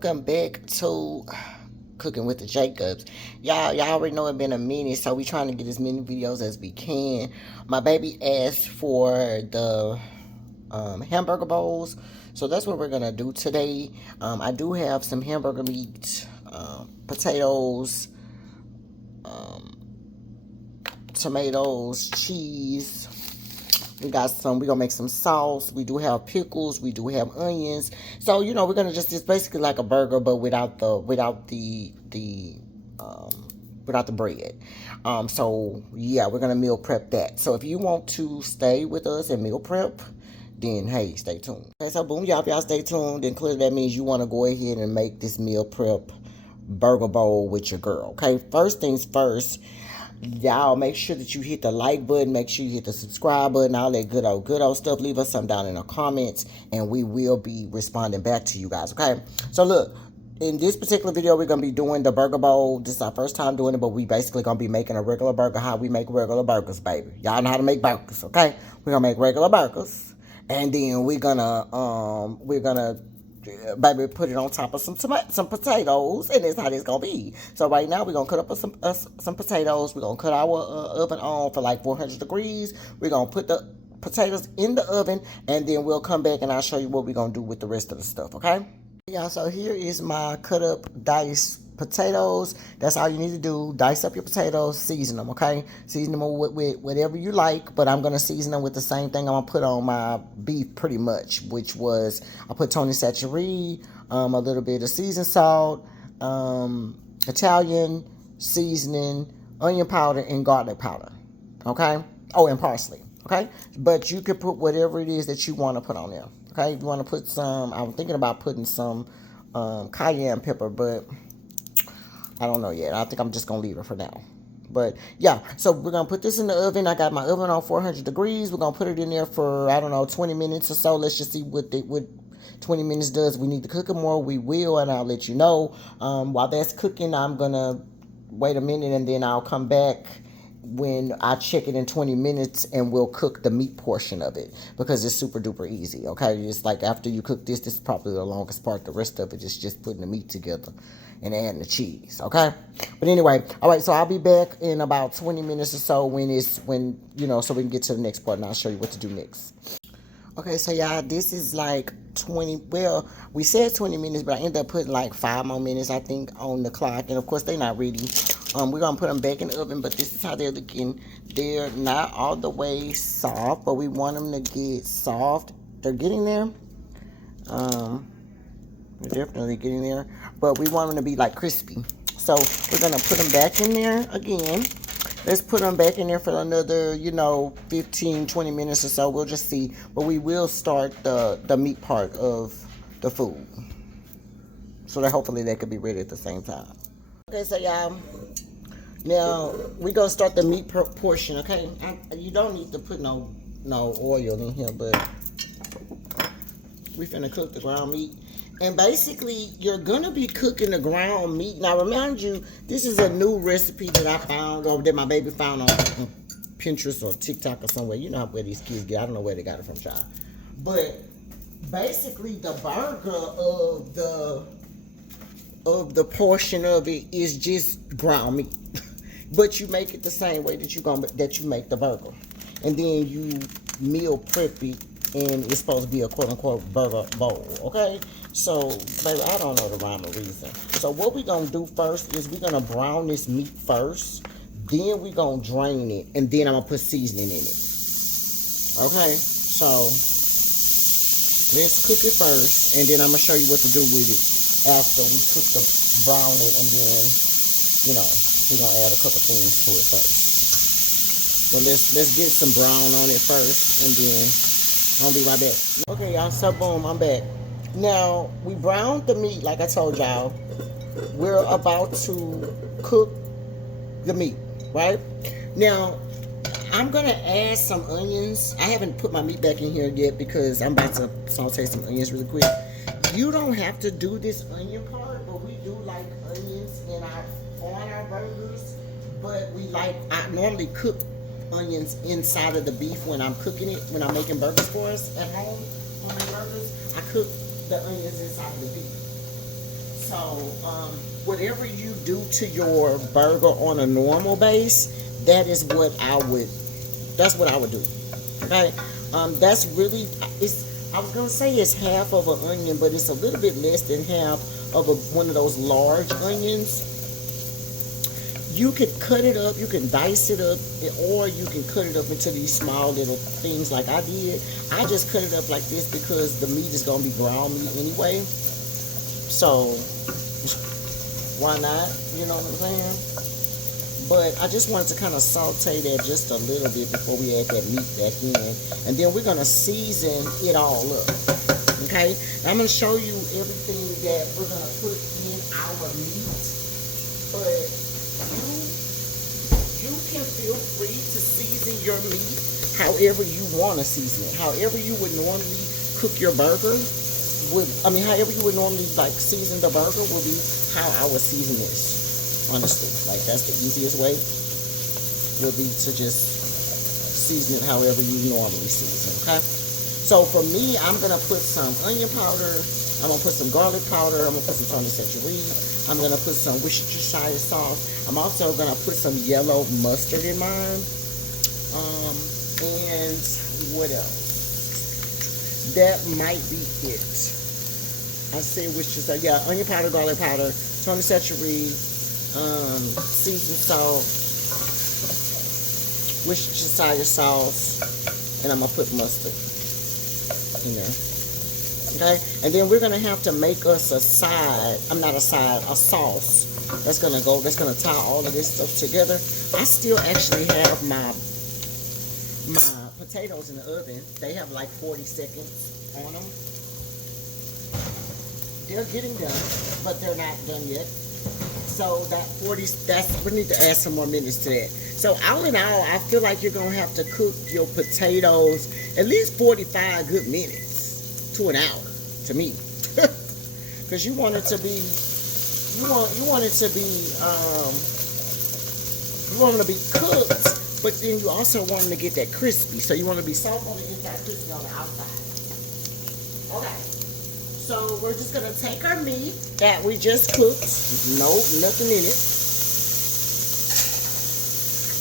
welcome back to Cooking with the Jacobs. Y'all already know it's been a minute, so we trying to get as many videos as we can. My baby asked for the hamburger bowls, so that's what we're gonna do today. I do have some hamburger meat, potatoes, tomatoes, cheese. We're gonna make some sauce. We do have pickles. We do have onions. So, we're gonna it's basically like a burger, but without the bread. So yeah, we're gonna meal prep that. So if you want to stay with us and meal prep, then hey, stay tuned. Okay, so boom, y'all stay tuned. Then clearly that means you want to go ahead and make this meal prep burger bowl with your girl. Okay, first things first. Y'all make sure that you hit the like button, make sure you hit the subscribe button, all that good old stuff. Leave us something down in the comments and we will be responding back to you guys. Okay, so look, in this particular video we're gonna be doing the burger bowl. This is our first time doing it, but we basically gonna be making a regular burger, how we make regular burgers, baby. Y'all know how to make burgers. Okay, we're gonna make regular burgers, and then we're gonna baby, put it on top of some potatoes, and that's how this gonna be. So right now we're gonna cut up some potatoes. We're gonna cut our oven on for like 400 degrees. We're gonna put the potatoes in the oven, and then we'll come back and I'll show you what we're gonna do with the rest of the stuff. Okay, yeah, so here is my cut up diced potatoes. That's all you need to do. Dice up your potatoes, season them. Okay, season them with whatever you like, but I'm gonna season them with the same thing I'm gonna put on my beef pretty much, which was I put Tony Saccheri, a little bit of seasoned salt, Italian seasoning, onion powder, and garlic powder. Okay, oh, and parsley. Okay, but you can put whatever it is that you want to put on there. Okay, if you want to put some, I'm thinking about putting some cayenne pepper, but I don't know yet. I think I'm just going to leave it for now. But yeah, so we're going to put this in the oven. I got my oven on 400 degrees. We're going to put it in there for, I don't know, 20 minutes or so. Let's just see what 20 minutes does. We need to cook it more. We will, and I'll let you know. While that's cooking, I'm going to wait a minute, and then I'll come back when I check it in 20 minutes, and we'll cook the meat portion of it, because it's super duper easy. Okay, it's like after you cook this is probably the longest part. The rest of it is just putting the meat together and adding the cheese. Okay, but anyway, all right, so I'll be back in about 20 minutes or so so we can get to the next part, and I'll show you what to do next. Okay, so y'all, this is like 20, well, we said 20 minutes, but I ended up putting like 5 more minutes, I think, on the clock. And of course, they're not ready. We're going to put them back in the oven, but this is how they're looking. They're not all the way soft, but we want them to get soft. They're getting there. They're definitely getting there, but we want them to be like crispy. So we're going to put them back in there again. Let's put them back in there for another, 15, 20 minutes or so. We'll just see. But we will start the meat part of the food, so that hopefully they could be ready at the same time. Okay, so y'all, now we're going to start the meat portion, okay? You don't need to put no oil in here, but we finna cook the ground meat. And basically, you're going to be cooking the ground meat. Now, remind you, this is a new recipe that I found, or that my baby found on Pinterest or TikTok or somewhere. You know where these kids get. I don't know where they got it from, child. But basically, the burger of the portion of it is just ground meat. But you make it the same way that you make the burger. And then you meal prep it, and it's supposed to be a quote-unquote burger bowl, okay? So, baby, I don't know the rhyme or reason. So what we're going to do first is we're going to brown this meat first. Then we're going to drain it. And then I'm going to put seasoning in it. Okay? So, let's cook it first. And then I'm going to show you what to do with it after we brown it. And then, we're going to add a couple things to it first. So let's get some brown on it first. And then I'll be right back. Okay, y'all, so boom, I'm back. Now, we browned the meat, like I told y'all. We're about to cook the meat, right? Now, I'm going to add some onions. I haven't put my meat back in here yet because I'm about to saute some onions really quick. You don't have to do this onion part, but we do like onions on our burgers. But I normally cook onions inside of the beef when I'm cooking it, when I'm making burgers for us at home on my burgers. I cook the onions inside of the beef. So, whatever you do to your burger on a normal base, that's what I would do. Okay, that's really, I was gonna say it's half of an onion, but it's a little bit less than half of one of those large onions. You could cut it up, you can dice it up, or you can cut it up into these small little things like I did. I just cut it up like this because the meat is gonna be ground meat anyway. So why not? You know what I'm saying? But I just wanted to kind of saute that just a little bit before we add that meat back in. And then we're gonna season it all up. Okay? Now I'm gonna show you everything that we're gonna put in our meat. But you can feel free to season your meat however you want to season it. However you would normally cook your burger, however you would normally like season the burger would be how I would season this. Honestly, like that's the easiest way. Would be to just season it however you normally season. Okay. So for me, I'm gonna put some onion powder. I'm gonna put some garlic powder. I'm gonna put some Tony. I'm gonna put some Worcestershire sauce. I'm also gonna put some yellow mustard in mine. And what else? That might be it. I say Worcestershire, yeah, onion powder, garlic powder, Tony, seasoned salt, Worcestershire sauce, and I'm gonna put mustard in there. Okay, and then we're gonna have to make us a sauce that's gonna tie all of this stuff together. I still actually have my potatoes in the oven. They have like 40 seconds on them. They're getting done, but they're not done yet. So we need to add some more minutes to that. So all in all, I feel like you're gonna have to cook your potatoes at least 45 good minutes to an hour, to me, because you want them to be cooked, but then you also want them to get that crispy. So you want to be soft on the inside, crispy on the outside. Okay. So we're just gonna take our meat that we just cooked. Nothing in it.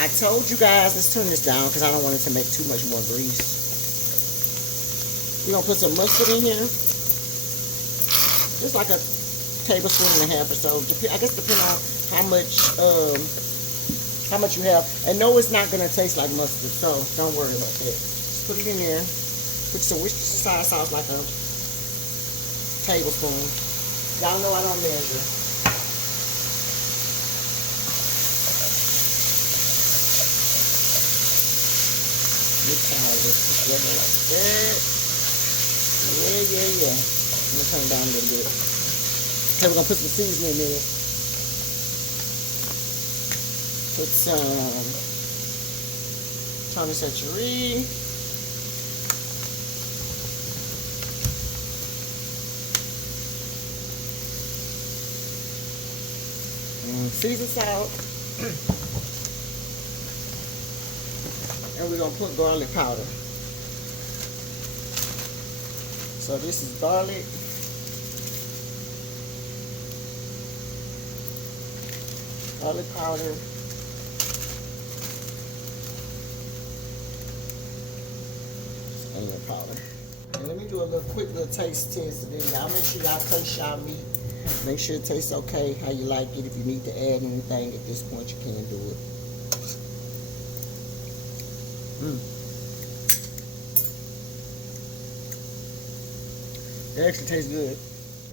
I told you guys, let's turn this down because I don't want it to make too much more grease. We're gonna put some mustard in here. Just like a tablespoon and a half or so. I guess depending on how much you have. And no, it's not gonna taste like mustard, so don't worry about that. Just put it in there. Put some Worcestershire sauce like a tablespoon. Y'all know I don't measure. Mix all this together like that. Yeah. I'm gonna turn it down a little bit. Okay, we're gonna put some seasoning in it. Put some Tony. Seasoned salt. And we're gonna put garlic powder. So this is garlic. Garlic powder. Onion powder. And let me do a quick little taste test today. Y'all make sure y'all taste y'all meat. Make sure it tastes okay, how you like it. If you need to add anything at this point, you can do it. It actually tastes good.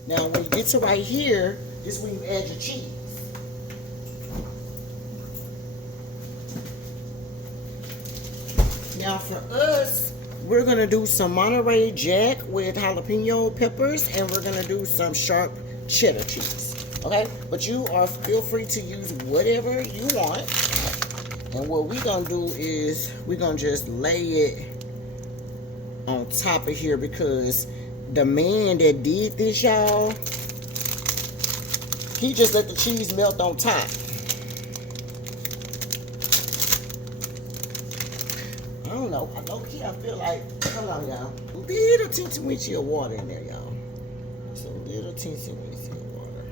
Now, when you get to right here, this is when you add your cheese. Now, for us, we're gonna do some Monterey Jack with jalapeno peppers, and we're gonna do some sharp cheddar cheese. Okay, but you are feel free to use whatever you want. And what we're gonna do is we're gonna just lay it on top of here, because the man that did this, y'all, he just let the cheese melt on top. I don't know. Low-key, I feel like, hold on, y'all. A little teensy-weensy of water in there, y'all. Just a little teensy-weensy of water.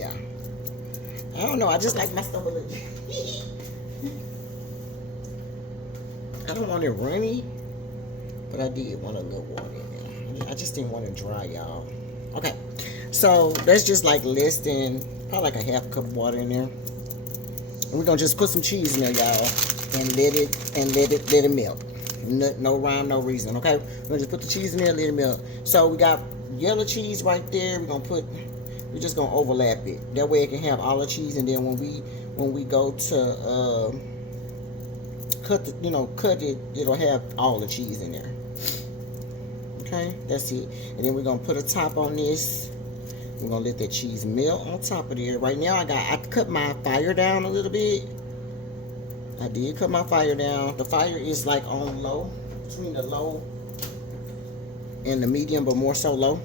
yeah. I don't know. I just like my stuff a little. I don't want it runny, but I did want a little water in there. I just didn't want it dry, y'all. Okay, so that's just like less than probably like a half cup of water in there. And we're gonna just put some cheese in there, y'all, and let it melt. No rhyme, no reason. Okay, we're gonna just put the cheese in there, let it melt. So we got yellow cheese right there. We're just gonna overlap it. That way it can have all the cheese, and then when we go to cut it, it'll have all the cheese in there. Okay, that's it. And then we're gonna put a top on this. We're gonna let that cheese melt on top of there. Right now I cut my fire down a little bit. I did cut my fire down. The fire is like on low, between the low and the medium, but more so low.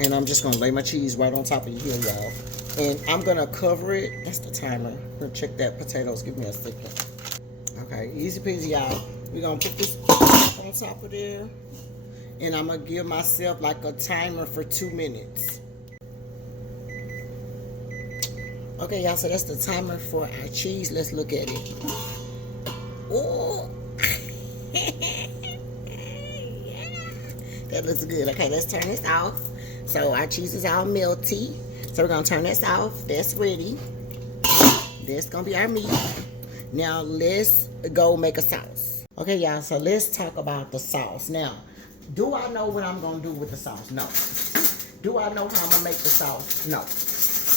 And I'm just gonna lay my cheese right on top of here, y'all. And I'm gonna cover it. That's the timer. I'm gonna check that potatoes. Give me a second. Okay, easy peasy, y'all. We're gonna put this on top of there. And I'm gonna give myself like a timer for 2 minutes. Okay, y'all, so that's the timer for our cheese. Let's look at it. Oh, that looks good. Okay, let's turn this off. So our cheese is all melty. So we're gonna turn this off. That's ready. That's gonna be our meat. Now let's go make a sauce. Okay, y'all, so let's talk about the sauce. Now, do I know what I'm gonna do with the sauce? No. Do I know how I'm gonna make the sauce? No.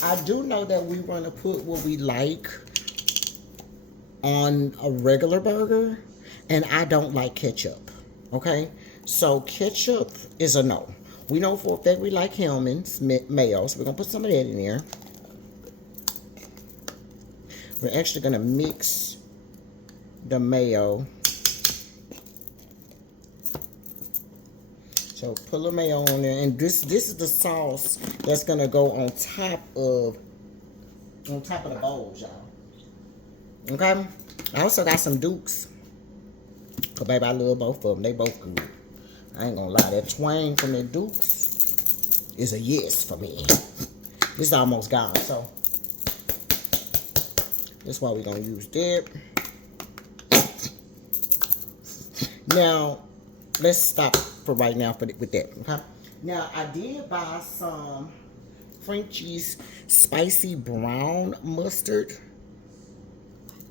I do know that we want to put what we like on a regular burger, and I don't like ketchup. Okay, so ketchup is a no. We know for a fact we like Hellmann's mayo, so we're gonna put some of that in there. We're actually gonna mix the mayo. So put a little mayo on there, and this is the sauce that's gonna go on top of the bowls, y'all. Okay. I also got some Dukes. Cause baby, I love both of them. They both good. I ain't gonna lie, that twang from the Dukes is a yes for me. This is almost gone, so that's why we're gonna use that. Now, let's stop for right now with that. Okay. Now I did buy some Frenchie's spicy brown mustard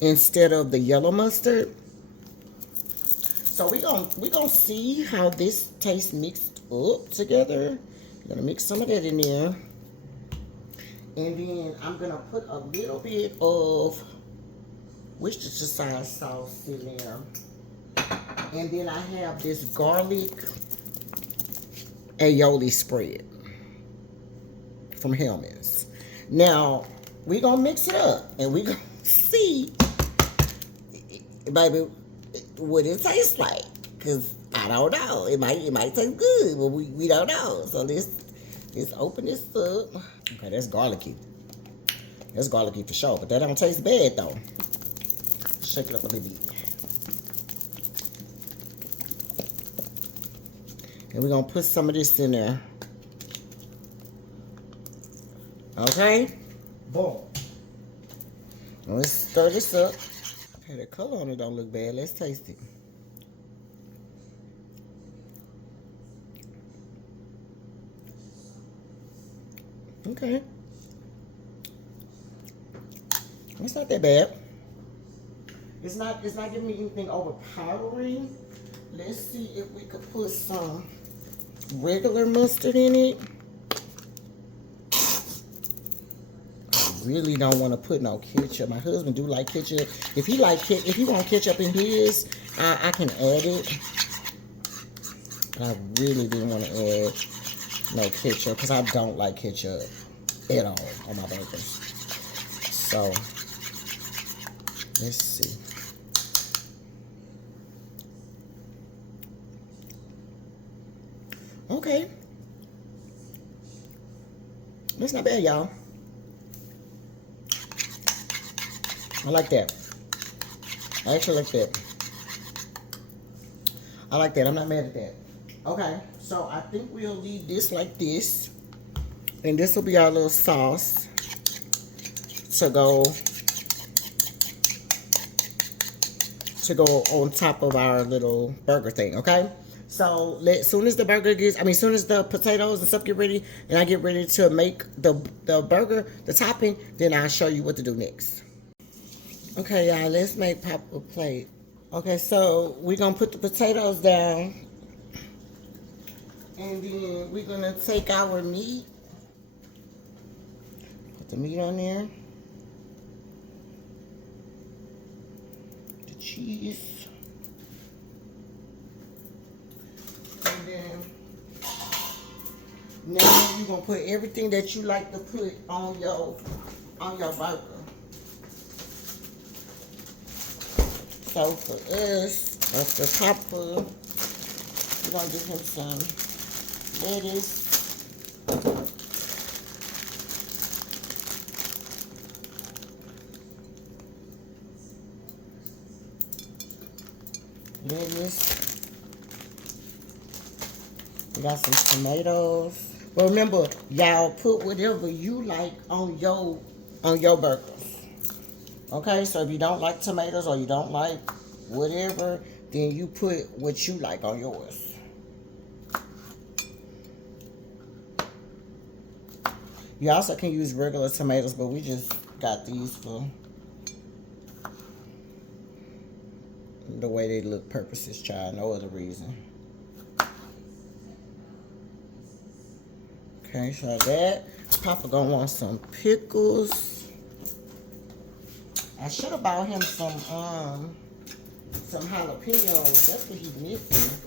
instead of the yellow mustard. So we gonna see how this tastes mixed up together. I'm gonna mix some of that in there, and then I'm gonna put a little bit of Worcestershire sauce in there, and then I have this garlic aioli spread from Hellmann's. Now we gonna mix it up, and we gonna see, baby, what it tastes like. Cause I don't know. It might taste good, but we don't know. So let's open this up. Okay, that's garlicky. That's garlicky for sure, but that don't taste bad though. Shake it up a little bit. And we're going to put some of this in there. Okay? Boom. Let's stir this up. Okay, the color on it don't look bad. Let's taste it. Okay. It's not that bad. It's not giving me anything overpowering. Let's see if we could put some regular mustard in it. I really don't want to put no ketchup. My husband do like ketchup. If he want ketchup in his, I can add it. I really didn't want to add no ketchup because I don't like ketchup at all on my burgers. So let's see. Okay. That's not bad, y'all. I like that. I actually like that. I like that. I'm not mad at that. Okay. So I think we'll leave this like this. And this will be our little sauce to go on top of our little burger thing, okay? So as soon as the burger gets, as soon as the potatoes and stuff get ready, and I get ready to make the burger, the topping, then I'll show you what to do next. Okay, y'all, let's make pop a plate. Okay, so we're gonna put the potatoes down, and then we're gonna take our meat, put the meat on there, the cheese, and then now you're gonna put everything that you like to put on your burger. So for us, that's the Papa. We're gonna give him some lettuce. We got some tomatoes. But remember, y'all put whatever you like on your burgers. Okay, so if you don't like tomatoes or you don't like whatever, then you put what you like on yours. You also can use regular tomatoes, but we just got these for the way they look purposes, child, no other reason. Okay, so that Papa gonna want some pickles. I should have bought him some jalapenos. That's what he's missing.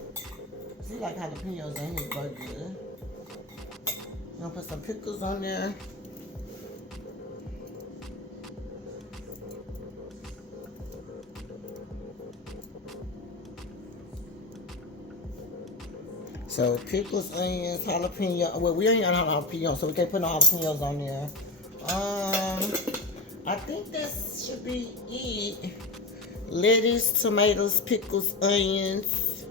He like jalapenos in his burger. I'm gonna put some pickles on there. So pickles, onions, jalapeno. Well, we ain't got jalapenos, so we can't put no jalapenos on there. I think that should be it. Lettuce, tomatoes, pickles, onions,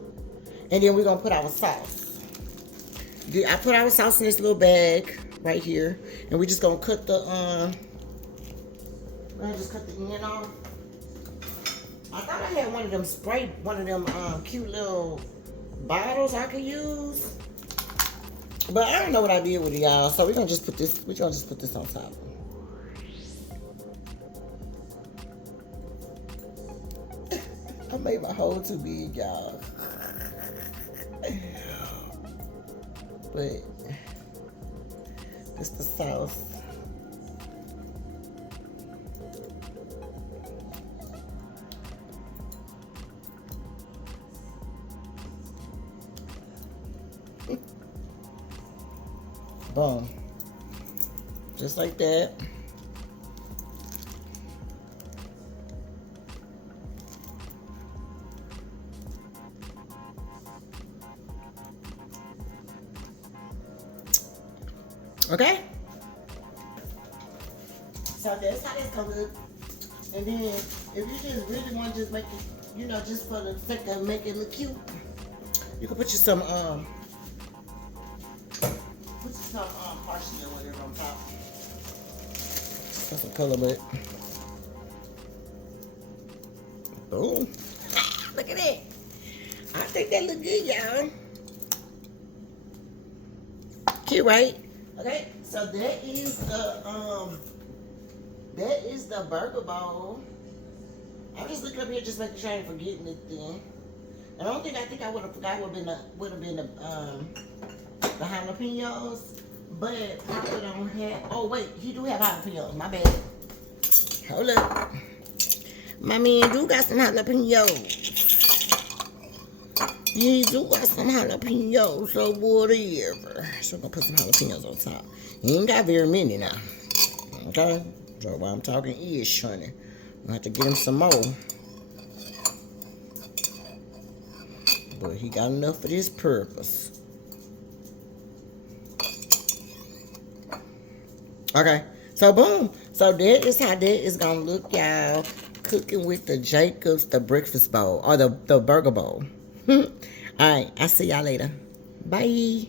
and then we're gonna put our sauce. I put our sauce in this little bag right here, and we're just gonna cut the end off. I thought I had one of them cute little bottles I could use, but I don't know what I did with it, y'all. So we're gonna just put this. We're gonna just put this on top. I made my hole too big, y'all. But it's the sauce. Boom. Just like that. Okay? So that's how that's gonna look. And then if you just really want to just make it, just for the sake of making it look cute, you can put you some parsley or whatever on top. That's a color, but boom. Look at that. I think that look good, y'all. Cute, right? Okay, so that is the burger bowl. I'm just looking up here, just making sure I ain't forgetting anything. And the only thing I think I would have forgot would have been the jalapenos, but Papa don't have. Oh wait, he do have jalapenos. My bad. Hold up, my man do got some jalapenos. He do got some jalapenos, so whatever. So I'm gonna put some jalapenos on top. He ain't got very many now. Okay? So while I'm talking ish, honey, I'm gonna have to get him some more. But he got enough for this purpose. Okay, so boom. So that is how that is gonna look, y'all. Cooking with the Jacobs, the breakfast bowl, or the burger bowl. All right, I'll see y'all later. Bye.